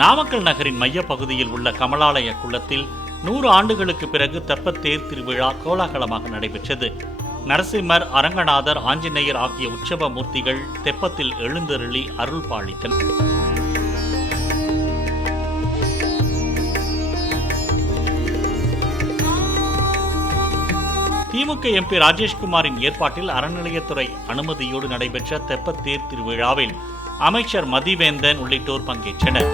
நாமக்கல் நகரின் மையப்பகுதியில் உள்ள கமலாலய குளத்தில் 100 ஆண்டுகளுக்கு பிறகு தெப்பத் தேர் திருவிழா கோலாகலமாக நடைபெற்றது. நரசிம்மர், அரங்கநாதர், ஆஞ்சநேயர் ஆகிய உற்சவ மூர்த்திகள் தெப்பத்தில் எழுந்தருளி அருள் பாலித்தனர். திமுக எம்பி ராஜேஷ்குமாரின் ஏற்பாட்டில் அறநிலையத்துறை அனுமதியோடு நடைபெற்ற தெப்பத் தேர் திருவிழாவில் அமைச்சர் மதிவேந்தன் உள்ளிட்டோர் பங்கேற்றனர்.